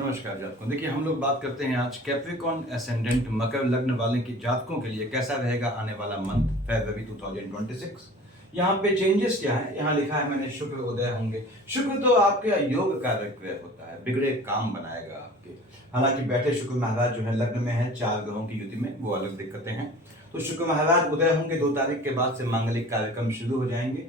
नमस्कार जातकों। देखिए हम लोग बात करते हैं आज कैप्रिकॉर्न एसेंडेंट मकर लग्न वाले की जातकों के लिए कैसा रहेगा आने वाला मंथ फरवरी 2026। यहाँ पे चेंजेस क्या है, यहाँ लिखा है मैंने शुक्र उदय होंगे। शुक्र तो आपके योग कारक ग्रह होता है, बिगड़े काम बनाएगा आपके। हालांकि बैठे शुक्र महाराज जो है लग्न में है, 4 ग्रहों की युति में, वो अलग दिक्कतें हैं। तो शुक्र महाराज उदय होंगे 2 तारीख के बाद से मांगलिक कार्यक्रम शुरू हो जाएंगे।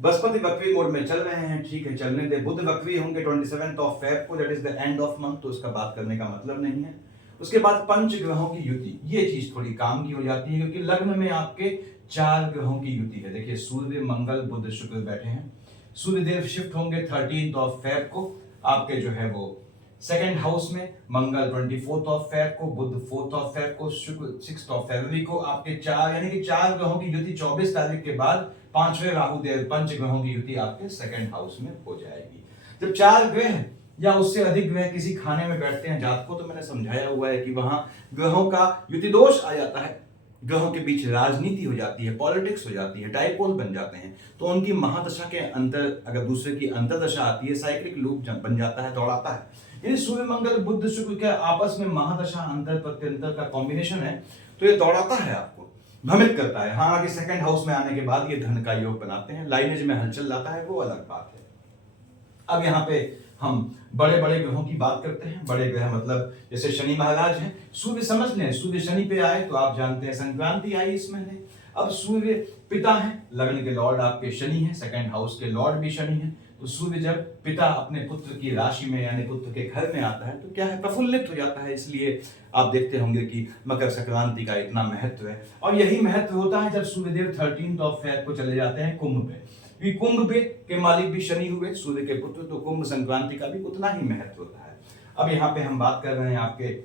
बृहस्पति वक्री मोड में चल रहे हैं, ठीक है, चलने दे। बुध वक्री होंगे 27 ऑफ फेब को, that is the end of month, तो उसका बात करने का मतलब नहीं है। उसके बाद पंच ग्रहों की युति, ये चीज थोड़ी काम की हो जाती है क्योंकि लग्न में आपके 4 ग्रहों की युति है। देखिए सूर्य मंगल बुध शुक्र बैठे हैं। सूर्य देव शिफ्ट होंगे 13 ऑफ फेब को आपके जो है वो सेकंड हाउस में, मंगल 24 ऑफ फेब को, बुध 4 ऑफ फेब को, शुक्र 6 ऑफ फरवरी को। आपके 4 यानी कि 4 ग्रहों की युति 24 तारीख के बाद 5वें राहु देव पंच ग्रहों की युति आपके सेकंड हाउस में हो जाएगी। जब 4 ग्रह या उससे अधिक ग्रह किसी खाने में बैठते हैं जातकों, तो मैंने समझाया हुआ है कि वहां ग्रहों का युति दोष आ जाता है, ग्रहों के बीच राजनीति हो जाती है, पॉलिटिक्स हो जाती है, डाइपोल बन जाते हैं। तो उनकी महादशा के अंतर अगर दूसरे की अंतरदशा आती है, साइक्लिक लूप बन जाता है, दौड़ाता है। यदि सूर्य मंगल बुध शुक्र के आपस में महादशा अंतर प्रत्यंतर का कॉम्बिनेशन है तो ये दौड़ाता है, आपको भ्रमित करता है। हाँ, आगे सेकंड हाउस में आने के बाद ये धन का योग बनाते हैं, लाइनेज में हलचल लाता है, वो अलग बात है। अब यहाँ पे हम बड़े बड़े ग्रहों की बात करते हैं। बड़े ग्रह मतलब जैसे शनि महाराज हैं, सूर्य समझ लें, सूर्य शनि पे आए तो आप जानते हैं संक्रांति आई इस महीने। अब सूर्य पिता है, लग्न के लॉर्ड आपके शनि है, सेकंड हाउस के लॉर्ड भी शनि है। तो सूर्य जब पिता अपने पुत्र की राशि में यानी पुत्र के घर में आता है तो क्या है, प्रफुल्लित हो जाता है। इसलिए आप देखते होंगे कि मकर संक्रांति का इतना महत्व है। और यही महत्व होता है जब सूर्यदेव 13 ऑफ फेब को चले जाते हैं कुंभ पे। कुंभ पे के मालिक भी शनि हुए, सूर्य के पुत्र, तो कुंभ संक्रांति का भी उतना ही महत्व होता है। अब यहाँ पे हम बात कर रहे हैं आपके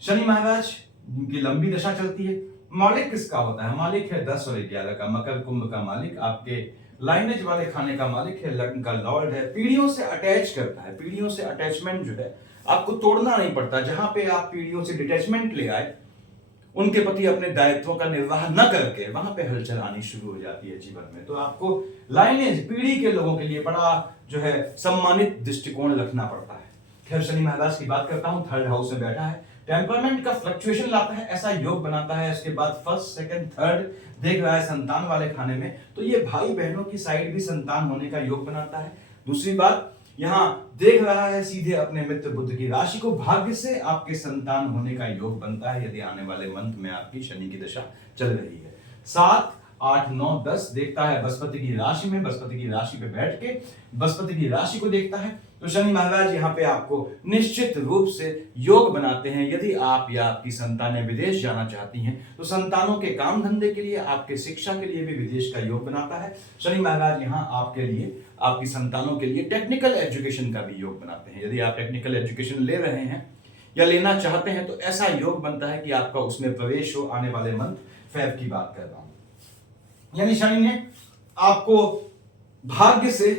शनि महाराज, जिनकी लंबी दशा चलती है। मालिक किसका होता है? मालिक है 10 और 11 का, मकर कुंभ का मालिक आपके लाइनेज वाले खाने का मालिक है, लग्न का लॉर्ड है, पीढ़ियों से अटैच करता है। पीढ़ियों से अटैचमेंट जो है आपको तोड़ना नहीं पड़ता। जहां पे आप पीढ़ियों से डिटैचमेंट ले आए, उनके प्रति अपने दायित्वों का निर्वाह न करके, वहां पे हलचल आनी शुरू हो जाती है जीवन में। तो आपको लाइनेज पीढ़ी के लोगों के लिए बड़ा जो है सम्मानित दृष्टिकोण रखना पड़ता है। खैर, शनि महाराज की बात करता हूं, थर्ड हाउस में बैठा है, टेम्परामेंट का फ्लक्चुएशन लाता है, ऐसा योग बनाता है। उसके बाद फर्स्ट सेकंड थर्ड देख रहा है संतान वाले खाने में, तो ये भाई बहनों की साइड भी संतान होने का योग बनाता है। दूसरी बात, यहाँ देख रहा है सीधे अपने मित्र बुध की राशि को, भाग्य से आपके संतान होने का योग बनता है यदि आने वाले मंथ में आपकी शनि की दशा चल रही है। 7, 8, 9, 10 देखता है बृहस्पति की राशि में, बृहस्पति की राशि पे बैठ के बृहस्पति की राशि को देखता है। तो शनि महाराज यहाँ पे आपको निश्चित रूप से योग बनाते हैं। यदि आप या आपकी संतानें विदेश जाना चाहती हैं तो संतानों के काम धंधे के लिए, आपके शिक्षा के लिए भी विदेश का योग बनाता है। शनि महाराज यहाँ आपके लिए, आपकी संतानों के लिए टेक्निकल एजुकेशन का भी योग बनाते हैं। यदि आप टेक्निकल एजुकेशन ले रहे हैं या लेना चाहते हैं तो ऐसा योग बनता है कि आपका उसमें प्रवेश हो। आने वाले मंथ फेब की बात कर रहा हूं, यानी शनि ने आपको भाग्य से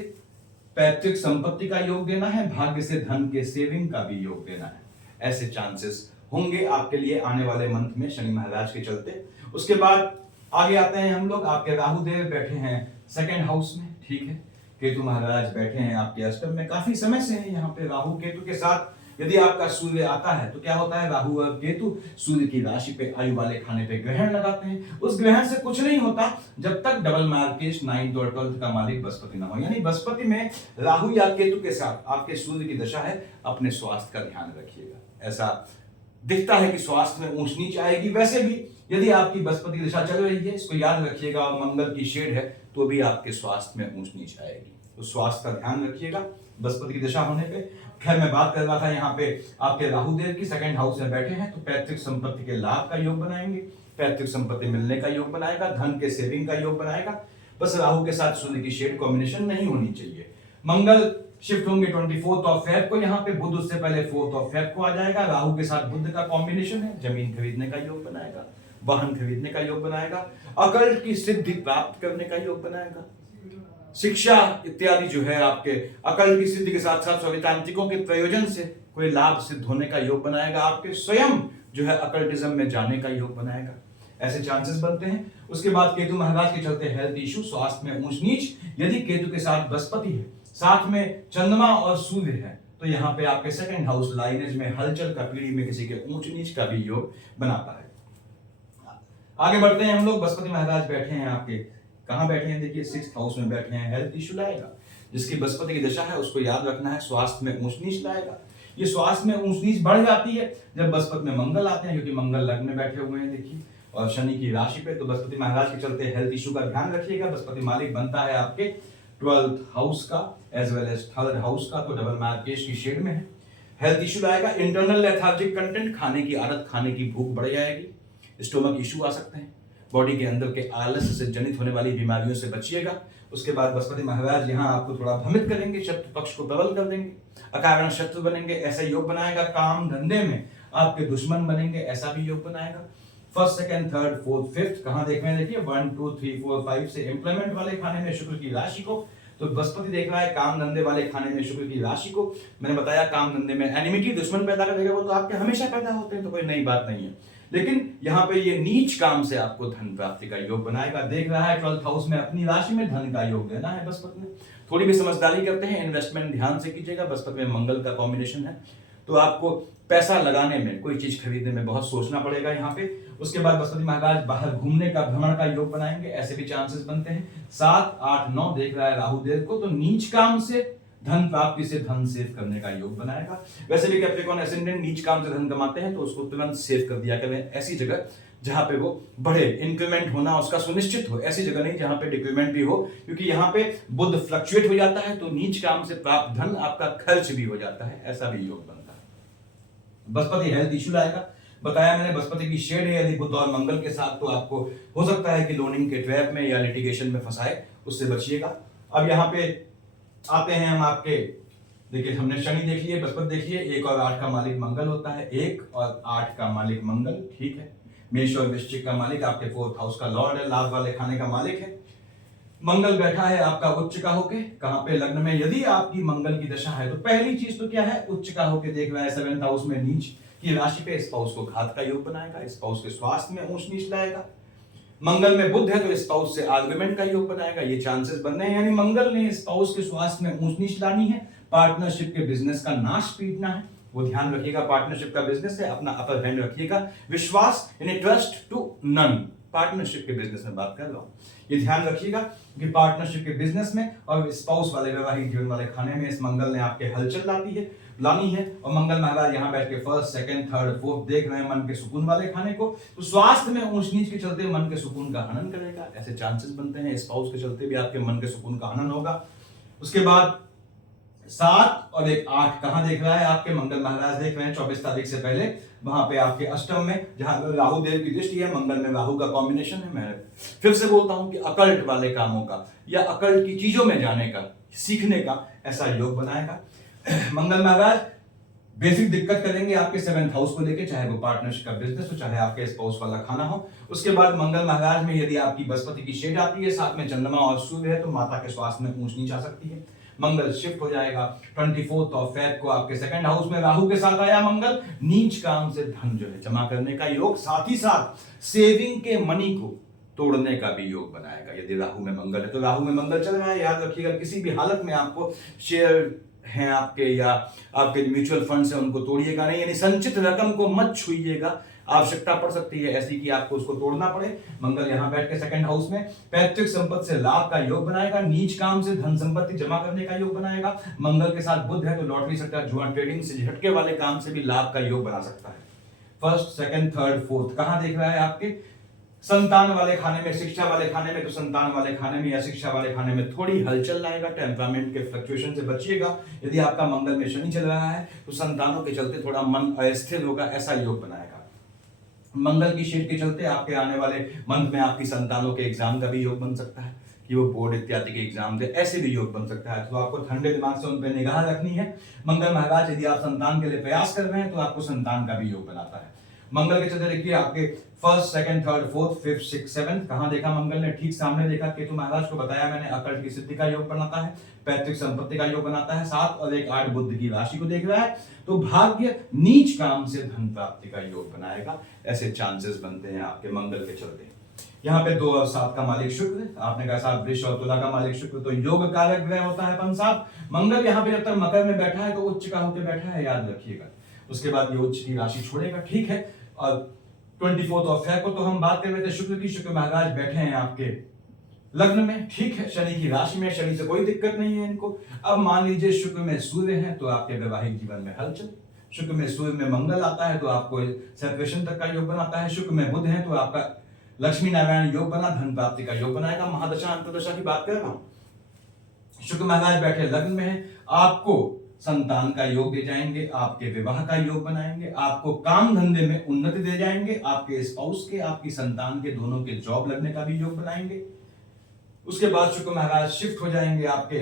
पैतृक संपत्ति का योग देना है, भाग्य से धन के सेविंग का भी योग देना है। ऐसे चांसेस होंगे आपके लिए आने वाले मंथ में शनि महाराज के चलते। उसके बाद आगे आते हैं हम लोग, आपके राहु देव बैठे हैं सेकंड हाउस में, ठीक है। केतु महाराज बैठे हैं आपके अष्टम में, काफी समय से हैं यहाँ पे। राहु केतु के साथ यदि आपका सूर्य आता है तो क्या होता है, राहु और केतु सूर्य की राशि पे आयु वाले खाने पे ग्रहण लगाते हैं। उस ग्रहण से कुछ नहीं होता जब तक डबल मार्केश 9th और 12th का मालिक बृहस्पति ना हो। यानी बृहस्पति में राहु या केतु के साथ आपके सूर्य की दशा है, अपने स्वास्थ्य का ध्यान रखिएगा। ऐसा दिखता है कि स्वास्थ्य में ऊंच नीच आएगी, वैसे भी यदि आपकी बृहस्पति की दशा चल रही है, इसको याद रखिएगा, और मंगल की शेड है तो भी आपके स्वास्थ्य में ऊंच नीच आएगी। तो स्वास्थ्य का ध्यान रखिएगा बृहस्पति की दशा होने पे। खैर, मैं बात कर रहा था यहाँ पे आपके राहु देव की, सेकंड हाउस में बैठे हैं तो पैतृक संपत्ति के लाभ का योग बनाएंगे, पैतृक संपत्ति मिलने का योग बनाएगा, धन के सेविंग का योग बनाएगा। बस राहु के साथ सूर्य की शेड कॉम्बिनेशन नहीं होनी चाहिए। मंगल शिफ्ट होंगे 24 ऑफ फेब को, यहाँ पे बुध उससे पहले 4 ऑफ फेब को आ जाएगा। राहु के साथ बुध का कॉम्बिनेशन है, जमीन खरीदने का योग बनाएगा, वाहन खरीदने का योग बनाएगा, अकल्ट की सिद्धि प्राप्त करने का योग बनाएगा, शिक्षा इत्यादि जो है आपके अकल्ट की सिद्धि के साथ साथ स्वैतांत्रिकों के प्रयोजन से कोई लाभ सिद्ध होने का योग बनाएगा। आपके स्वयं जो है अकल्टिज्म में जाने का योग बनाएगा। ऐसे चांसेस बनते हैं। उसके बाद केतु महाराज के चलते हेल्थ इशू, स्वास्थ्य में ऊंच नीच। यदि केतु के साथ बृहस्पति है, साथ में चंद्रमा और सूर्य है, तो यहाँ पे आपके सेकंड हाउस लाइनेज में हलचल का, पीढ़ी में किसी के ऊंच नीच का भी योग बनाता है। आगे बढ़ते हैं हम लोग। बृहस्पति महाराज बैठे हैं आपके, कहाँ बैठे हैं देखिए, 6th हाउस में बैठे हैं। हेल्थ इशू लाएगा। जिसकी बृहस्पति की दशा है उसको याद रखना है, स्वास्थ्य में ऊंच नीच लाएगा। ये स्वास्थ्य में ऊंच नीच बढ़ जाती है जब बृहस्पति में मंगल आते हैं, क्योंकि मंगल लग्न में बैठे हुए हैं देखिए, और शनि की राशि पे। तो बृहस्पति महाराज के चलते हेल्थ इशू का ध्यान रखिएगा। बृहस्पति मालिक बनता है आपके 12th हाउस का as well as 3rd house का, तो डबल मार्केश की शेड में है। हेल्थ इशू लाएगा। इंटरनल लेथार्जिक कंटेंट, खाने की आदत, खाने की भूख बढ़ जाएगी। स्टोमक इशू आ सकते हैं। बॉडी के अंदर के आलस से जनित होने वाली बीमारियों से बचिएगा। उसके बाद बृहस्पति महाराज यहाँ आपको थोड़ा भ्रमित करेंगे, शत्रु पक्ष को प्रबल कर देंगे, अकारण शत्रु बनेंगे, ऐसा योग बनाएगा। काम धंधे में आपके दुश्मन बनेंगे, ऐसा भी योग बनाएगा। 1st, 2nd, 3rd, 4th, 5th कहाँ देख रहे हैं देखिए, 1, 2, 3, 4, 5 से एम्प्लॉयमेंट वाले खाने में शुक्र की राशि को। तो बृहस्पति देख रहा है काम धंधे वाले खाने में शुक्र की राशि को। मैंने बताया काम धंधे में एनिमिटी, दुश्मन पैदा करेगा, वो तो आपके हमेशा पैदा होते हैं, तो कोई नई बात नहीं है। लेकिन यहाँ पे ये नीच काम से आपको धन प्राप्ति का योग बनाएगा। देख रहा है 12th हाउस में अपनी राशि में धन का योग देना है बृहस्पति ने। थोड़ी भी समझदारी करते हैं, इन्वेस्टमेंट ध्यान से कीजिएगा। बृहस्पति में मंगल का कॉम्बिनेशन है, तो आपको पैसा लगाने में, कोई चीज खरीदने में बहुत सोचना पड़ेगा यहाँ पे। उसके बाद बृहस्पति महाराज बाहर घूमने का, भ्रमण का योग बनाएंगे, ऐसे भी चांसेस बनते हैं। 7, 8, 9 देख रहा है राहु देव को, तो नीच काम से धन प्राप्ति से धन सेव करने का योग बनाएगा। वैसे भी कैप्रिकॉर्न एसेंडेंट नीच काम से धन कमाते हैं, तो उसको तुरंत सेव कर दिया करें ऐसी जगह जहां पे वो बढ़े, इंक्रीमेंट होना उसका सुनिश्चित हो। ऐसी जगह नहीं जहां पे डिक्रीमेंट भी हो, क्योंकि यहाँ पे बुध फ्लक्चुएट हो जाता है, तो नीच काम से प्राप्त धन आपका खर्च भी हो जाता है, ऐसा भी योग बनता है। बृहस्पति हेल्थ इशू लाएगा। बताया मैंने बृहस्पति की शेड है यदि बुध और मंगल के साथ, तो आपको हो सकता है कि लोनिंग के ट्रैप में या लिटिगेशन में फंसाए, उससे बचिएगा। अब यहाँ पे आते हैं हम आपके, देखिए हमने शनि देख लिए, बृहस्पति देखिए, 1 और 8 का मालिक मंगल होता है। 1 और 8 का मालिक मंगल, ठीक है। मेष और वृश्चिक का मालिक आपके 4th हाउस का लॉर्ड है, लाभ वाले खाने का मालिक है। मंगल बैठा है आपका उच्च का होके, कहां पे, लग्न में। यदि आपकी मंगल की दशा है तो पहली चीज तो क्या है, उच्च का होके देख रहा है 7th हाउस में नीच की राशि पे, स्पाउस को घात का योग बनाएगा, स्पाउस के स्वास्थ्य में ऊंच नीच लाएगा। मंगल में बुध है तो स्पाउस से आर्गुमेंट का योग बनाएगा, ये चांसेस बन रहे हैं। यानी मंगल ने स्पाउस के स्वास्थ्य में ऊंच नीच लानी है, पार्टनरशिप के बिजनेस का नाश पीटना है, वो ध्यान रखिएगा। पार्टनरशिप का बिजनेस है, अपना अपर हैंड रखिएगा। विश्वास यानी ट्रस्ट टू नन, पार्टनरशिप के बिजनेस में बात कर रहा हूं, ये ध्यान रखिएगा कि पार्टनरशिप के बिजनेस में और स्पाउस वाले, वैवाहिक जीवन वाले खाने में इस मंगल ने आपके हलचल लानी है। और मंगल महाराज यहाँ बैठ के 1st, 2nd, 3rd, 4th देख रहे हैं मन के सुकून वाले खाने को, तो स्वास्थ्य में ऊंच नीच के चलते मन के सुकून का हनन करेगा, ऐसे चांसेस बनते हैं। स्पाउस के चलते भी आपके मन के सुकून का हनन होगा। उसके बाद 7 और 1, 8 कहां देख रहा है आपके, मंगल महाराज देख रहे हैं 24 तारीख से पहले, वहां पे आपके अष्टम में, जहां राहु देव की दृष्टि है, मंगल में राहु का कॉम्बिनेशन है। मैं फिर से बोलता हूं कि अकल्ट वाले कामों का या अकल्ट की चीजों में जाने का, सीखने का ऐसा योग बनाएगा। मंगल महाराज बेसिक दिक्कत करेंगे आपके 7th हाउस को लेके, चाहे वो पार्टनरशिप का बिजनेस हो, चाहे आपके स्पाउस वाला खाना हो। उसके बाद मंगल महाराज में यदि आपकी बृहस्पति की शेड आती है, साथ में चंद्रमा और सूर्य है, तो माता के स्वास्थ्य में ऊंच नीच आ सकती है। मंगल शिफ्ट हो जाएगा 24 ऑफ फेब को आपके 2nd हाउस में, राहु के साथ आया मंगल, नीच काम से धन जो है जमा करने का योग, साथ ही साथ सेविंग के मनी को तोड़ने का भी योग बनाएगा। यदि राहु में मंगल है तो, राहु में मंगल चल रहा है, याद रखिएगा किसी भी हालत में आपको शेयर हैं आपके या आपके म्यूचुअल फंड्स हैं उनको तोड़िएगा नहीं, यानी संचित रकम को मत छुइएगा। आवश्यकता पड़ सकती है ऐसी कि आपको उसको तोड़ना पड़े। मंगल यहाँ बैठ के 2nd हाउस में पैतृक संपत्ति से लाभ का योग बनाएगा, नीच काम से धन संपत्ति जमा करने का योग बनाएगा। मंगल के साथ बुध है तो लॉटरी सट्टा जुआ ट्रेडिंग से झटके वाले काम से भी लाभ का योग बना सकता है। 1st, 2nd, 3rd, 4th कहां देख रहा है आपके, संतान वाले खाने में, शिक्षा वाले खाने में, तो संतान वाले खाने में या शिक्षा वाले खाने में थोड़ी हलचल लाएगा। टेम्परामेंट के फ्लक्चुएशन से बचिएगा। यदि आपका मंगल में शनि चल रहा है तो संतानों के चलते थोड़ा मन अस्थिर होगा, ऐसा योग बनाएगा। मंगल की शेड के चलते आपके आने वाले मंथ में आपकी संतानों के एग्जाम का भी योग बन सकता है कि वो बोर्ड इत्यादि के एग्जाम दे, ऐसे भी योग बन सकता है। तो आपको ठंडे दिमाग से उन पर निगाह रखनी है। मंगल महाराज यदि आप संतान के लिए प्रयास कर रहे हैं तो आपको संतान का भी योग बनाता है। मंगल के चलते देखिए आपके 1st, 2nd, 3rd, 4th, 5th, 6th, 7th कहां देखा मंगल ने, ठीक सामने देखा। केतु महाराज को बताया मैंने अकल्ट की सिद्धि का योग बनाता है, पैतृक संपत्ति का योग बनाता है। 7 और 1, 8 बुध की राशि को देख रहा है, तो भाग्य नीच काम से धन प्राप्ति का योग बनाएगा। ऐसे चांसेस बनते हैं आपके मंगल के चलते। यहाँ पे 2 और 7 का मालिक शुक्र, आपने कहा साहब वृष और तुला का मालिक शुक्र, तो योग कारक ग्रह होता है पंसाब। मंगल यहाँ पे जब तक मकर में बैठा है तो उच्च का होकर बैठा है, याद रखिएगा। उसके बाद ये उच्च की राशि छोड़ेगा, ठीक है। और 24 ऑफ फेब को तो हम बात कर रहे थे शुक्र की, शुक्र महाराज बैठे हैं आपके लग्न में, ठीक है, शनि की राशि में, शनि से कोई दिक्कत नहीं है इनको। अब मान लीजिए शुक्र में सूर्य है तो आपके वैवाहिक जीवन में हलचल, शुक्र में सूर्य में मंगल आता है तो आपको सेपरेशन तक का योग बनाता है, शुक्र में बुध है तो आपका लक्ष्मी नारायण योग बना, धन प्राप्ति का योग बनाएगा। महादशा अंतरदशा की बात कर रहा हूं। शुक्र महाराज बैठे लग्न में है, आपको संतान का योग दे जाएंगे, आपके विवाह का योग बनाएंगे, आपको काम धंधे में उन्नति दे जाएंगे, आपके स्पाउस के, आपकी संतान के दोनों के जॉब लगने का भी योग बनाएंगे। उसके बाद शुक्र महाराज शिफ्ट हो जाएंगे आपके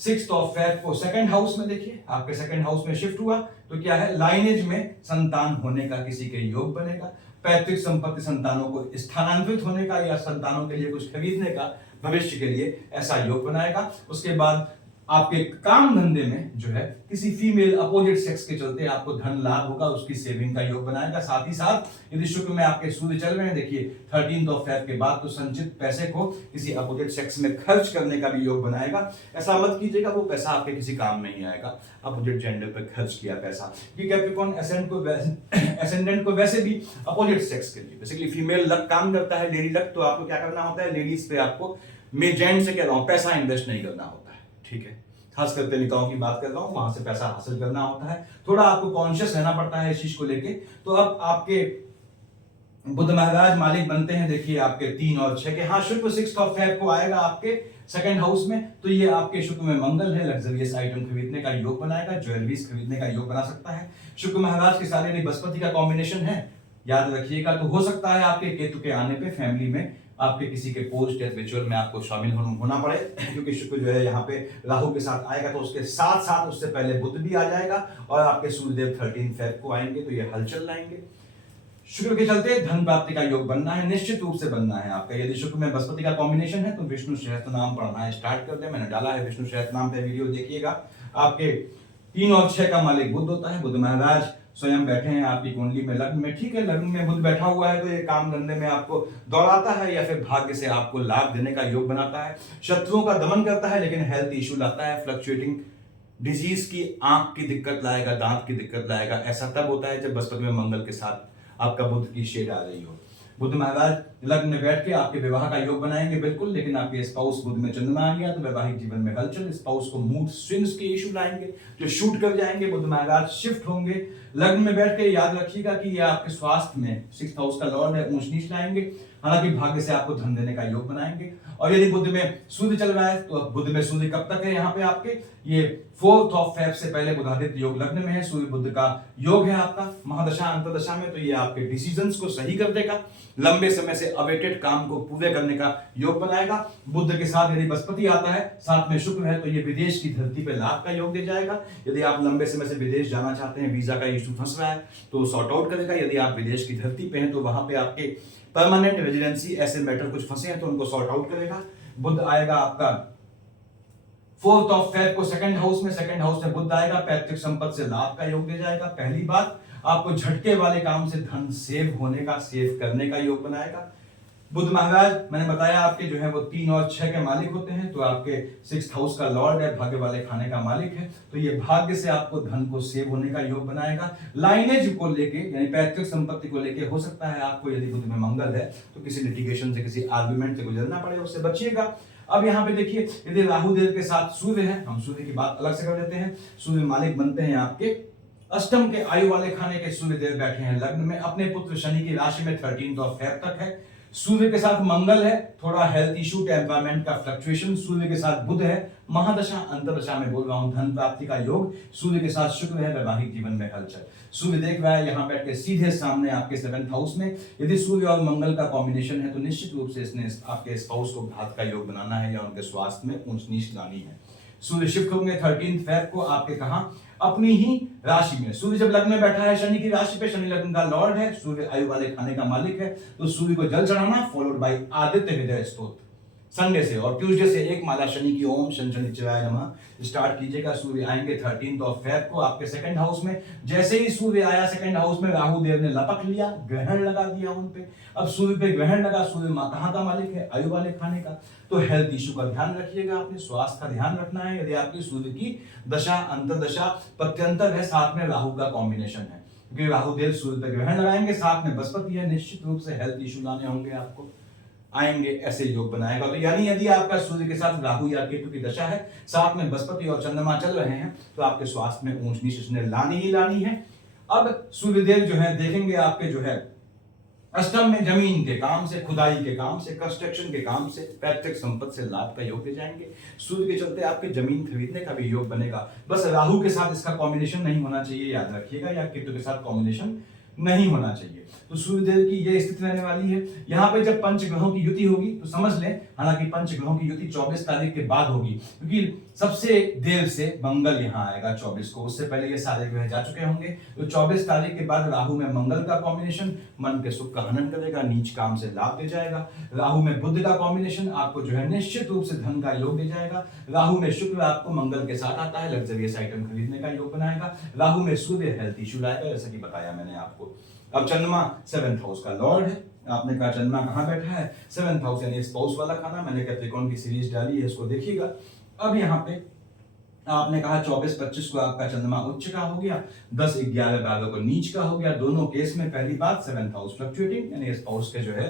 6 ऑफ फेब को सेकंड हाउस में। देखिए आपके सेकंड हाउस में शिफ्ट हुआ तो क्या है, लाइनेज में संतान होने का किसी के योग बनेगा, पैतृक संपत्ति संतानों को स्थानांतरित होने का या संतानों के लिए कुछ खरीदने का भविष्य के लिए ऐसा योग बनाएगा। उसके बाद आपके काम धंधे में जो है किसी फीमेल अपोजिट सेक्स के चलते आपको धन लाभ होगा, उसकी सेविंग का योग बनाएगा। साथ ही साथ यदि शुक्र में आपके सूर्य चल रहे हैं, देखिए 13 ऑफ फेब के बाद तो संचित पैसे को किसी अपोजिट सेक्स में खर्च करने का भी योग बनाएगा। ऐसा मत कीजिएगा वो पैसा आपके किसी काम नहीं आएगा, अपोजिट जेंडर पर खर्च किया पैसा। क्योंकि कैप्रिकॉर्न एसेंडेंट को वैसे भी अपोजिट सेक्स के लिए बेसिकली फीमेल लक काम करता है, लेडी लक, तो आपको क्या करना होता है, लेडीज पे आपको, मैं जेंट से कह रहा हूं, पैसा इन्वेस्ट नहीं करना होता है, ठीक है। खास करके नेताओं की बात कर रहा हूं, वहां से पैसा हासिल करना होता है, थोड़ा आपको कॉन्शियस रहना पड़ता है इस चीज को लेके। तो अब आपके बुध महाराज मालिक बनते हैं, देखिए आपके 3 और 6 के। हाँ, शुक्र 6 ऑफ फेब को आएगा आपके सेकंड हाउस में, तो ये आपके शुक्र में मंगल है, लग्जरियस आइटम खरीदने का योग बनाएगा, ज्वेलरीज खरीदने का योग बना सकता है। शुक्र महाराज के साथ यदि बृहस्पति का कॉम्बिनेशन है, याद रखिएगा, तो हो सकता है आपके केतु के आने पे फैमिली में आपके किसी के पोस्ट डेथ रिचुअल में आपको शामिल होना पड़े, क्योंकि शुक्र जो है यहाँ पे राहु के साथ आएगा, तो उसके साथ साथ उससे पहले बुध भी आ जाएगा और आपके सूर्यदेव 13 फेब को आएंगे, तो ये हलचल लाएंगे। शुक्र के चलते धन प्राप्ति का योग बनना है, निश्चित रूप से बनना है आपका। यदि शुक्र में बृहस्पति का कॉम्बिनेशन है तो विष्णु सहस्त्र नाम पढ़ना स्टार्ट कर दे, मैंने डाला है विष्णु सहस्त्र नाम पे, वीडियो देखिएगा। आपके 3 और 6 का मालिक बुध होता है, बुध महाराज स्वयं बैठे हैं आपकी कुंडली में लग्न में, ठीक है। लग्न में बुध बैठा हुआ है तो ये काम धंधे में आपको दौड़ाता है या फिर भाग्य से आपको लाभ देने का योग बनाता है, शत्रुओं का दमन करता है, लेकिन हेल्थ इश्यू लाता है, फ्लक्चुएटिंग डिजीज की, आंख की दिक्कत लाएगा, दांत की दिक्कत लाएगा। ऐसा तब होता है जब बृहस्पति में मंगल के साथ आपका बुध की शेड आ रही हो। बुध महाराज लग्न में बैठ के आपके विवाह का योग बनाएंगे बिल्कुल, लेकिन आपके स्पाउस बुध में चंद्रमा आ गया तो वैवाहिक जीवन में हलचल, स्पाउस को मूड स्विंग्स के इशू लाएंगे जो शूट कर जाएंगे। बुध महाराज शिफ्ट होंगे लग्न में बैठ के, याद रखिएगा कि ये आपके स्वास्थ्य में 6th हाउस का लॉर्ड है, ऊंच नीच लाएंगे, हालांकि भाग्य से आपको धन देने का योग बनाएंगे। और यदि बुध में सूर्य चल रहा है तो बुध में सूर्य कब तक है यहाँ पे आपके, ये 4th ऑफ फेब से पहले बुधादित्य योग लग्न में है, सूर्य बुध का योग है आपका महादशा अंतरदशा में, तो ये आपके डिसीजंस को सही कर देगा, लंबे समय से अवेटेड काम को पूरे करने का योग बनाएगा। बुध के साथ यदि बृहस्पति आता है, साथ में शुक्र है, तो ये विदेश की धरती पे लाभ का योग दे जाएगा। यदि आप लंबे समय से विदेश जाना चाहते हैं, वीजा का इशू फंस रहा है तो सॉर्ट आउट करेगा। यदि आप विदेश की धरती पे हैं तो वहां पे आपके परमानेंट रेजिडेंसी ऐसे मैटर कुछ फंसे हैं तो उनको सॉर्ट आउट करेगा। बुध आएगा आपका 4th ऑफ फेब को सेकंड हाउस में, सेकंड हाउस में बुध आएगा, पैतृक संपत्ति से लाभ का योग दे जाएगा। पहली बात, आपको झटके वाले काम से धन सेव होने का, सेव करने का योग बनाएगा। बुध महाराज मैंने बताया आपके जो है वो 3 और 6 के मालिक होते हैं, तो आपके 6th हाउस का लॉर्ड है, भाग्य वाले खाने का मालिक है, तो ये भाग्य से आपको धन को सेव होने का योग बनाएगा। लाइनेज को लेके यानी पैतृक संपत्ति को लेके हो सकता है आपको, यदि बुध में मंगल है तो किसी लिटिगेशन से, किसी आर्गुमेंट से गुजरना पड़े, उससे बचिएगा। अब यहाँ पे देखिए, यदि राहु देव के साथ सूर्य है, हम सूर्य की बात अलग से कर लेते हैं। सूर्य मालिक बनते हैं आपके अष्टम के आयु वाले खाने के, सूर्य देव बैठे हैं लग्न में, अपने पुत्र शनि की राशि में 13 ऑफ फेब तक है। सूर्य के साथ मंगल है, थोड़ा हेल्थ इशू, टेम्परामेंट का फ्लक्चुएशन। सूर्य के साथ बुध है, महादशा अंतरदशा में बोल रहा हूं, धन प्राप्ति का योग। सूर्य के साथ शुक्र है, वैवाहिक जीवन में हलचल। सूर्य देख रहा है यहाँ बैठ के सीधे सामने आपके 7th हाउस में। यदि सूर्य और मंगल का कॉम्बिनेशन है तो निश्चित रूप से इसने आपके स्पाउस को घात का योग बनाना है या उनके स्वास्थ्य में ऊंच नीच लानी है। सूर्य शिफ्ट होंगे 13 फेब को आपके कहां, अपनी ही राशि में। सूर्य जब लग्न में बैठा है शनि की राशि पे, शनि लग्न का लॉर्ड है, सूर्य आयु वाले खाने का मालिक है, तो सूर्य को जल चढ़ाना फॉलोड बाय आदित्य हृदय स्तोत्र। संडे से, और ट्यूसडे से एक माला शनि की ओम शन शनिश्चराय नमः स्टार्ट कीजिएगा। सूर्य आएंगे 13 फेब को आपके सेकंड हाउस में। जैसे ही सूर्य आया सेकंड हाउस में, राहु देव ने लपक लिया, ग्रहण लगा दिया उन पे। अब सूर्य पे ग्रहण लगा, सूर्य कहाँ का मालिक है? आयु वाले खाने का। तो हेल्थ इशू का ध्यान रखिएगा, अपने स्वास्थ्य का ध्यान रखना है। यदि आपकी सूर्य की दशा, अंतरदशा, पत्यंतर है, साथ में राहु का कॉम्बिनेशन है, क्योंकि राहु देव सूर्य पे ग्रहण लगाएंगे, साथ में बृहस्पति है, निश्चित रूप से हेल्थ इशू लाने होंगे आपको, आएंगे, ऐसे योग बनाएगा। तो यानी यदि आपका सूर्य के साथ राहु या केतु की दशा है, साथ में बृहस्पति और चंद्रमा चल रहे हैं, तो आपके स्वास्थ्य में ऊंच नीच इसने लानी ही लानी है। अब सूर्यदेव जो है देखेंगे आपके जो है अष्टम में जमीन के काम से, खुदाई के काम से, कंस्ट्रक्शन के काम से, पैतृक संपत्ति से लाभ का योग दे जाएंगे। सूर्य के चलते आपके जमीन खरीदने का भी योग बनेगा। बस राहु के साथ इसका कॉम्बिनेशन नहीं होना चाहिए, याद रखिएगा, या केतु के साथ कॉम्बिनेशन नहीं होना चाहिए। तो सूर्यदेव की यह स्थिति रहने वाली है। यहाँ पे जब पंच ग्रहों की युति होगी तो समझ लें, हालांकि पंच ग्रहों की युति 24 तारीख के बाद होगी, क्योंकि सबसे देर से मंगल यहाँ आएगा 24 को, उससे पहले ये सारे ग्रह जा चुके होंगे। तो 24 तारीख के बाद राहु में मंगल का कॉम्बिनेशन मन के सुख का हनन करेगा, नीच काम से लाभ दे जाएगा। राहु में बुध का कॉम्बिनेशन आपको जो है निश्चित रूप से धन का योग दे जाएगा। राहु में शुक्र आपको मंगल के साथ आता है, लग्जरियस आइटम खरीदने का योग बनाएगा। राहु में सूर्य हेल्थ इशू लाएगा, जैसा कि बताया मैंने आपको। अब चंद्रमा 7th हाउस का लॉर्ड है। आपने कहा चंद्रमा कहाँ बैठा है? 7th हाउस, यानी स्पाउस वाला खाना। मैंने कैप्रिकॉर्न की सीरीज डाली है, इसको देखिएगा। अब यहाँ पे आपने कहा 24-25 को आपका चंद्रमा उच्च का हो गया, 10-11-12 को नीच का हो गया। दोनों केस में पहली बात 7th हाउस फ्लक्चुएटिंग, यानी स्पाउस के जो है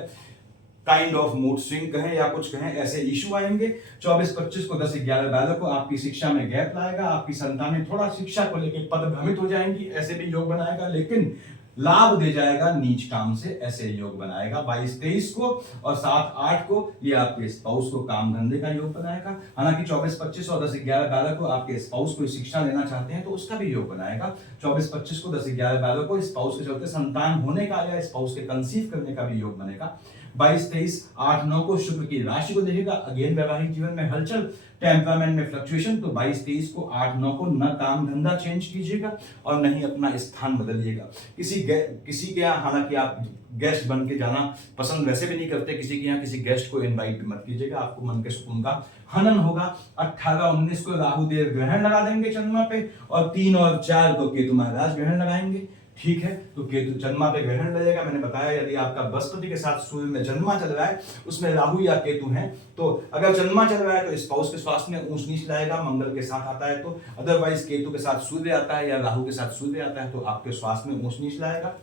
काइंड ऑफ मूड स्विंग कहें या कुछ कहें, ऐसे इशू आएंगे। 24-25 को 10-11-12 को आपकी शिक्षा में गैप लाएगा, आपकी संतानें थोड़ा शिक्षा को लेकर पदभ्रमित हो जाएंगी, ऐसे भी योग बनाएगा। लेकिन लाभ दे जाएगा नीच काम से, ऐसे योग बनाएगा। 22-23 को और 7-8 को ये आपके स्पाउस को काम धंधे का योग बनाएगा। हालांकि 24-25 और 10-11-12 को आपके स्पाउस को शिक्षा लेना चाहते हैं तो उसका भी योग बनाएगा। 24-25 को 10-11-12 को स्पाउस के चलते संतान होने का या स्पाउस के कंसीव करने का भी योग बनेगा। 22-23, 8-9 को शुक्र की राशि को देखेगा। अगेन वैवाहिक जीवन में हलचल, टेम्परामेंट में फ्लक्चुएशन। तो 22-23 को 8-9 को न काम धंधा चेंज कीजिएगा और न ही अपना स्थान बदलिएगा। किसी के यहाँ, हालांकि आप गेस्ट बन के जाना पसंद वैसे भी नहीं करते, किसी के यहाँ किसी गेस्ट को इनवाइट मत कीजिएगा, आपको मन के सुकून का हनन होगा। 18-19 को राहु देव ग्रहण लगा देंगे चंद्रमा पे, और 3 और 4 को केतु महाराज ग्रहण लगाएंगे। ठीक है, तो केतु चंद्रमा पे ग्रहण लगेगा। मैंने बताया यदि आपका बृहस्पति के साथ सूर्य में चंद्रमा चल रहा है, उसमें राहु या केतु है, तो अगर चंद्रमा चल रहा है तो स्पाउस के स्वास्थ्य में ऊंच नीच लाएगा, मंगल के साथ आता है तो। अदरवाइज केतु के साथ सूर्य आता है या राहु के साथ सूर्य आता है तो आपके स्वास्थ्य में ऊंच नीच लाएगा।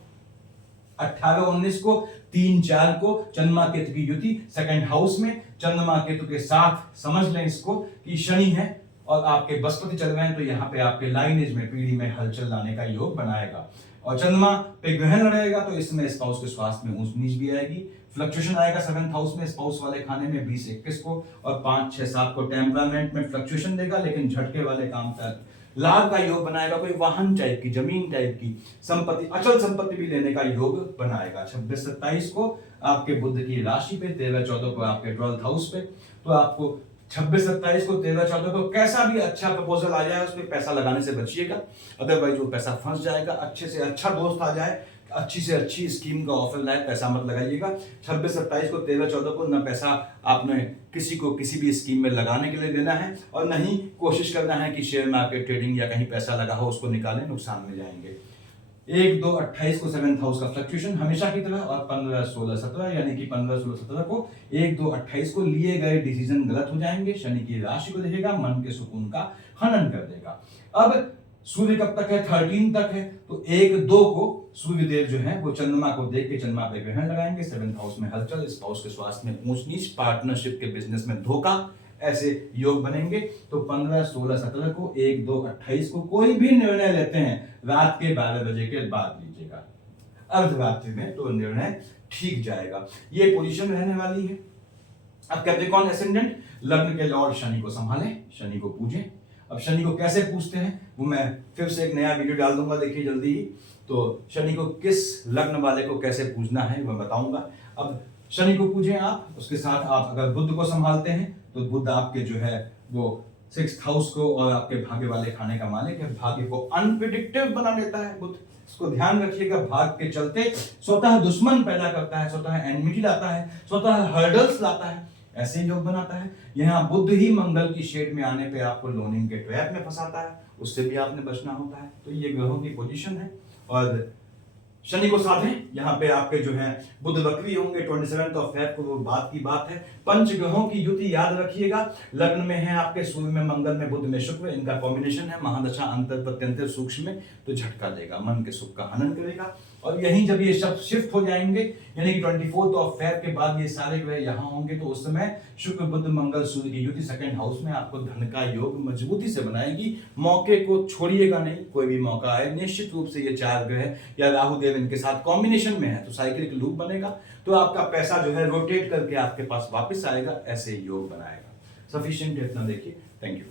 18-19 को 3-4 को चंद्रमा केतु की युति सेकंड हाउस में, चंद्रमा केतु के साथ समझ लें इसको कि शनि है और आपके बृहस्पति चल रहे हैं, तो यहाँ पे आपके लाइनेज में, पीढ़ी में हलचल लाने का योग बनाएगा। और चंद्रमा पे ग्रहण रहेगा तो इसमें स्पाउस के स्वास्थ्य में ऊंच नीच भी आएगी। फ्लक्चुएशन आएगा 7th हाउस में स्पाउस वाले खाने में 20-21 को, और 5-6-7 को टेम्परामेंट में फ्लक्चुएशन देगा, लेकिन झटके वाले काम तक लाभ का योग बनाएगा। कोई वाहन टाइप की, जमीन टाइप की संपत्ति, अचल संपत्ति भी लेने का योग बनाएगा। 26-27 को आपके बुध की राशि पे, 13-14 को आपके 12th हाउस पे। तो आपको 26-27 को, 13-14 को कैसा भी अच्छा प्रपोजल आ जाए उस पर पैसा लगाने से बचिएगा, अदरवाइज वो पैसा फंस जाएगा। अच्छे से अच्छा दोस्त आ जाए, अच्छी से अच्छी स्कीम का ऑफर लाए, पैसा मत लगाइएगा। 26-27 को, 13-14 को न पैसा आपने किसी को किसी भी स्कीम में लगाने के लिए देना है, और न ही कोशिश करना है कि शेयर मार्केट, ट्रेडिंग या कहीं पैसा लगा हो उसको निकालें, नुकसान में जाएंगे। 1-2-28 को 7th हाउस का फ्लक्चुएशन हमेशा की तरह, और 15-16-17 यानी कि 15-16-17 को 1-2-28 को लिए गए डिसीजन गलत हो जाएंगे। शनि की राशि को देखेगा, मन के सुकून का हनन कर देगा। अब सूर्य कब तक है? 13 तक है, तो 1-2 को सूर्यदेव जो है वो चंद्रमा को देख के चंद्रमा पे ग्रहण लगाएंगे। 7th हाउस में हलचल, स्पाउस के स्वास्थ्य में ऊंच नीच, पार्टनरशिप के बिजनेस में धोखा, ऐसे योग बनेंगे। तो 15-16-17 को, 1-2-28 को कोई भी निर्णय लेते हैं रात के 12 बजे के बाद लीजिएगा, अर्धरात्रि में, तो निर्णय ठीक जाएगा। ये पोजीशन रहने वाली है। अब कैप्रिकॉर्न एसेंडेंट लग्न के लॉर्ड शनि को संभालें, शनि को पूजें। अब शनि को कैसे पूजते हैं वो मैं फिर से एक नया वीडियो डाल दूंगा, देखिए जल्दी ही। तो शनि को किस लग्न वाले को कैसे पूजना है मैं बताऊंगा। अब शनि को पूजें आप, उसके साथ आप अगर बुध को संभालते हैं तो बुध आपके जो है वो 6th हाउस को और आपके भाग्य वाले खाने का मालिक है। भाग्य को अनप्रिडिक्टिव बना देता है बुध, इसको ध्यान रखिएगा। भाग्य के चलते स्वतः दुश्मन पैदा करता है, स्वतः एनमिटी लाता है, स्वतः हर्डल्स लाता है। ऐसे योग बनाता है। यहाँ बुध ही मंगल की शेड में आने पे आपको लोनिंग के ट्रैप में फंसाता है, उससे भी आपने बचना होता है। तो ये ग्रहों की पोजीशन है। और शनि को साधे, यहाँ पे आपके जो है बुध वक्री होंगे 27 फेब को, वो बात की बात है। पंच ग्रहों की युति याद रखिएगा। लग्न में है आपके सूर्य में मंगल में बुध में शुक्र, इनका कॉम्बिनेशन है। महादशा अंतर प्रत्यंतर सूक्ष्म में तो झटका देगा, मन के सुख का हनन करेगा। और यहीं जब ये सब शिफ्ट हो जाएंगे, यानी कि 24 फेब के बाद ये सारे ग्रह यहाँ होंगे, तो उस समय शुक्र बुध मंगल सूर्य की युति सेकंड हाउस में आपको धन का योग मजबूती से बनाएगी। मौके को छोड़िएगा नहीं, कोई भी मौका आए निश्चित रूप से ये चार ग्रह या राहु देव इनके साथ कॉम्बिनेशन में है तो साइक्लिक लूप बनेगा, तो आपका पैसा जो है रोटेट करके आपके पास वापस आएगा, ऐसे योग बनाएगा। सफिशिएंट इतना देखिए। Thank you.